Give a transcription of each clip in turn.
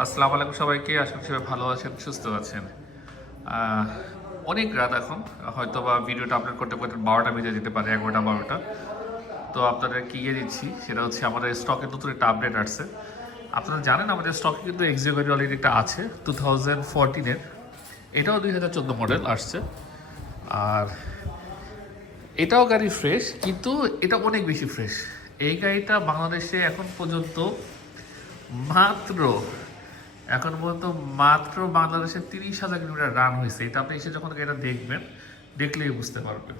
আসসালামু আলাইকুম সবাইকে, আশা করি সবাই ভালো আছেন, সুস্থ আছেন। আহ, অনেক রাত এখন, হয়তো বা ভিডিওটা আপলোড করতে করতে 12টা বেজে যেতে পারে, 11টা 12টা। তো আপনাদের কি দিচ্ছি সেটা হচ্ছে আমাদের স্টকে নতুন একটা আপডেট আসছে। আপনারা জানেন আমাদের স্টকে কিন্তু এক্সিও গাড়ি অলরেডি একটা আছে 2014-এর, এটাও 2014 মডেল আসছে। আর এটাও গাড়ি ফ্রেশ, কিন্তু এটা অনেক বেশি ফ্রেশ। এই গাড়িটা বাংলাদেশে এখন পর্যন্ত মাত্র এখন পর্যন্ত মাত্র বাংলাদেশে 30,000 কিলোমিটার রান হয়েছে। এটা আপনি এসে যখন এটা দেখবেন, দেখলেই বুঝতে পারবেন।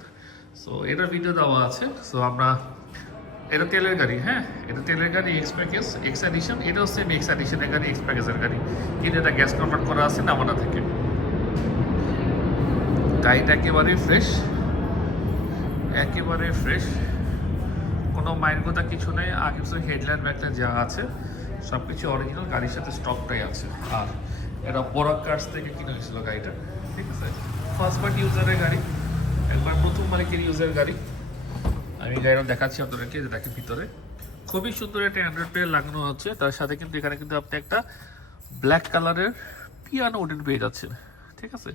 সো এটার ভিডিও দেওয়া আছে। সো আমরা, এটা তেলের গাড়ি, হ্যাঁ এটা তেলের গাড়ি, এক্সপ্যাকেজ এক্স এডিশন, এটাও সেম এক্স এডিশনের গাড়ি, এক্সপ্যাকেজের গাড়ি, কিন্তু এটা গ্যাস কনভার্ট করা আছে নামানা থেকে। গাড়িটা একেবারেই ফ্রেশ, একেবারে ফ্রেশ, কোনো মাইন্ড কথা কিছু নেই। আগে হেডলাইট ব্যাকলাইট যা আছে সব কিছু অরিজিনাল, গাড়ির সাথে স্টকটাই আছে। আর এটা বোরাক কার্স থেকে কিনে হয়েছিল গাড়িটা, ঠিক আছে। ফার্স্ট পার্টি ইউজারের গাড়ি, একবার প্রথম মালিকের ইউজার গাড়ি। আমি গাড়িটা দেখাচ্ছি আপনাদেরকে, যে দেখেন ভিতরে খুবই সুন্দর একটা অ্যান্ড্রয়েড প্লেয়ার লাগানো আছে। তার সাথে কিন্তু এখানে কিন্তু আপনি একটা ব্ল্যাক কালারের পিয়ানো উডেন পেয়ে যাচ্ছেন, ঠিক আছে।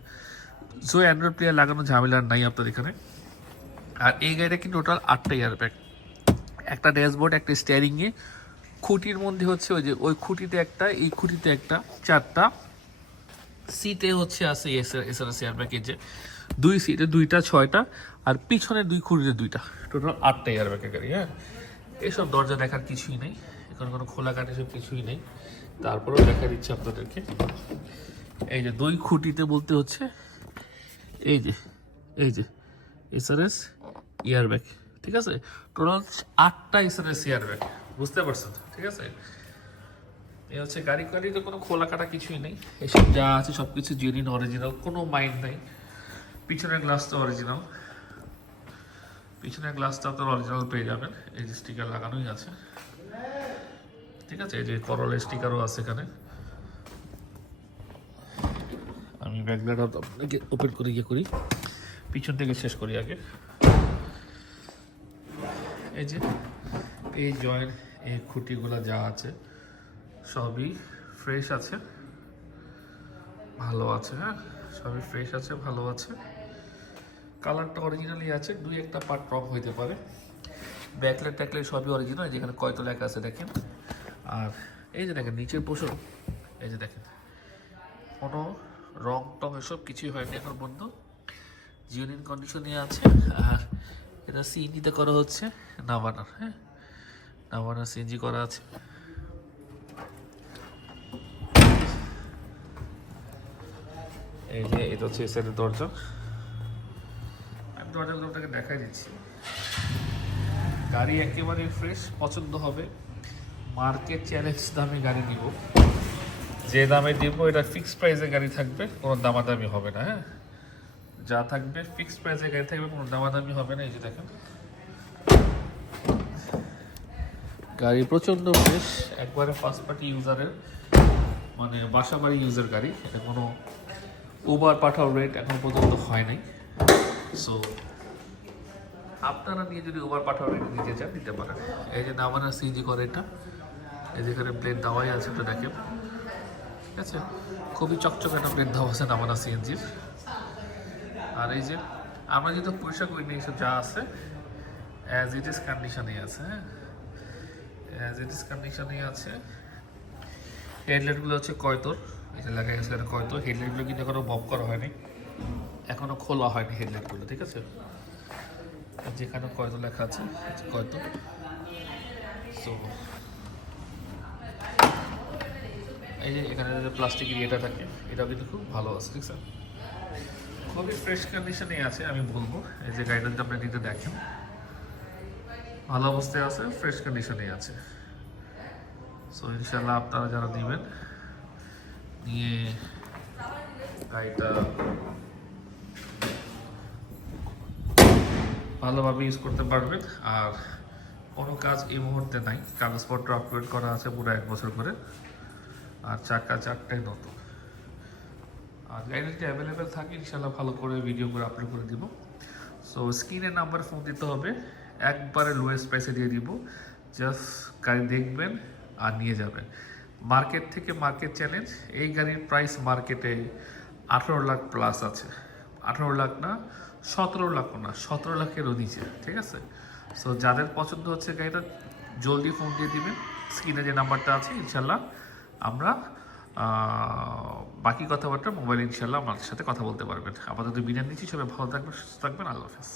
সো অ্যান্ড্রয়েড প্লেয়ার লাগানো ঝামেলা নাই আপনার এখানে। আর এই গাড়িটা কিন্তু টোটাল 8টা এয়ারব্যাগ, একটা ড্যাশবোর্ড, একটা স্টিয়ারিংয়ে, খুঁটির মধ্যে হচ্ছে ওই যে ওই খুঁটিতে একটা, এই খুঁটিতে একটা, 4টা সিটে হচ্ছে আছে এসআরএস এয়ারব্যাগ। এই যে 2 সিটে 2টা, 6টা, আর পিছনে 2 খুঁটিতে 2টা, টোটাল 8টা এয়ারব্যাগের গাড়ি। হ্যাঁ, এসব দরজা দেখার কিছুই নেই, এখন কোনো খোলা কাটে সব কিছুই নেই। তারপরেও দেখা দিচ্ছে আপনাদেরকে, এই যে 2 খুঁটিতে বলতে হচ্ছে এই যে, এই যে এসআরএস এয়ারব্যাগ, ঠিক আছে। টোটাল 8টা এসআরএস এয়ারব্যাগ, বুঝতে পারছেন, ঠিক আছে। এই হচ্ছে গাড়িতে কোনো খোলা কাটা কিছুই নেই, এসব যা আছে সব কিছু জেনুইন অরিজিনাল, কোনো মাইন্ড নেই। পিছনের গ্লাসটা অরিজিনাল, পিছনের গ্লাসটা আপনার অরিজিনাল পেয়ে যাবেন, এই যে স্টিকার লাগানোই আছে, ঠিক আছে। এই যে করলের স্টিকারও আছে এখানে। আমি ব্যাকলাইট আপনাকে ওপেন করে করি, পিছন থেকে শেষ করি আগে। এই যে এই জয়েন্ট, এই খুঁটিগুলো যা আছে সবই ফ্রেশ আছে, ভালো আছে। হ্যাঁ, সবই ফ্রেশ আছে, ভালো আছে। কালারটা অরিজিনালি আছে, 2-1টা পার্ট রং হইতে পারে। ব্যাকলাইট ট্যাকলাইট সবই অরিজিনাল, যেখানে কয়তো লেখা আছে দেখেন। আর এই যে দেখেন নিচের পোষণ, এই যে দেখেন কোনো রং টং এসব কিছুই হয়নি এখন পর্যন্ত, জিওনিন কন্ডিশনে আছে। আর এটা সিএনজিতে করা হচ্ছে, নাভানার। হ্যাঁ, নাভানার সিএনজি করা আছে। এই যে এটা হচ্ছে এই সাইডের দরজা, আমি দরজাগুলো আপনাকে দেখাই দিচ্ছি। গাড়ি একেবারে ফ্রেশ, পছন্দ হবে। মার্কেট চ্যালেঞ্জ দামে গাড়ি নিব, যে দামে দিব এটা ফিক্সড প্রাইসে গাড়ি থাকবে, কোনো দামাদামি হবে না। হ্যাঁ, যা থাকবে ফিক্সড প্রাইসে গাড়ি থাকবে, কোনো দামাদামি হবে না। এই যে দেখেন গাড়ি প্রচণ্ড ফ্রেশ, একবারে ফার্স্ট পার্টি ইউজারের, মানে বাসা বাড়ি ইউজার গাড়ি। এটা কোনো উবার পাঠাও রেট এখন পর্যন্ত হয় নাই। সো আপনারা নিয়ে যদি উবার পাঠাও রেট নিতে চান, নিতে পারেন। এই যে নামানা সিএনজি করে এটা, এই যেখানে প্লেট দেওয়াই আছে, তো দেখেন, ঠিক আছে। খুবই চকচকে একটা প্লেট দেওয়া আছে নামানা সিএনজির। আর এই যে আমরা যেহেতু পরিষ্কার করি নিয়ে এসব যা আছে অ্যাজ ইট ইজ কন্ডিশনেই আছে। হ্যাঁ, অ্যাজ ইট ইজ কন্ডিশনেই আছে। হেডলাইটগুলো হচ্ছে কয়তোর, এটা লেখা গেছে কয়তো। হেডলাইটগুলো কিন্তু এখনো বব করা হয়নি, এখনো খোলা হয়নি হেডলাইটগুলো, ঠিক আছে। যেখানে কয়তো লেখা আছে কয়তো। সো এই যে এখানে যে প্লাস্টিকের ইয়েটা থাকে, এটাও কিন্তু খুব ভালো আছে, ঠিক আছে। খুবই ফ্রেশ কন্ডিশনে আছে আমি বলবো। এই যে গাড়িটা যদি আপনি নিতে দেখেন, ভালো অবস্থায় আছে, ফ্রেশ কন্ডিশনে আছে। সো ইনশাল্লাহ আপনারা যারা নেবেন, নিয়ে গাড়িটা ভালোভাবে ইউজ করতে পারবেন। আর কোনো কাজ এই মুহূর্তে নাই, কাগজপত্র আপলোড করা আছে পুরো 1 বছর করে। আর চাকা 4টাই নতুন। আর গাড়িটা যদি অ্যাভেলেবেল থাকে ইনশাল্লাহ ভালো করে ভিডিও করে আপলোড করে দিব। সো স্ক্রিনের নাম্বার ফোন দিতে হবে, একবারে লোয়েস্ট প্রাইসে দিয়ে দিব। জাস্ট গাড়ি দেখবেন আর নিয়ে যাবেন। মার্কেট থেকে মার্কেট চ্যালেঞ্জ। এই গাড়ির প্রাইস মার্কেটে 18 লাখ প্লাস আছে, 18 লাখ না, 17 লাখ না, 17 লাখেরও নিচে, ঠিক আছে। সো যাদের পছন্দ হচ্ছে গাড়িটা জলদি ফোন দিয়ে দিবেন, স্ক্রিনে যে নাম্বারটা আছে, ইনশাল্লাহ আমরা বাকি কথাবার্তা মোবাইল ইনশাল্লাহ আমাদের সাথে কথা বলতে পারবেন। আপাতত বিদায় নিচ্ছি, সবাই ভালো থাকবেন, সুস্থ থাকবেন, আল্লাহ হাফেজ।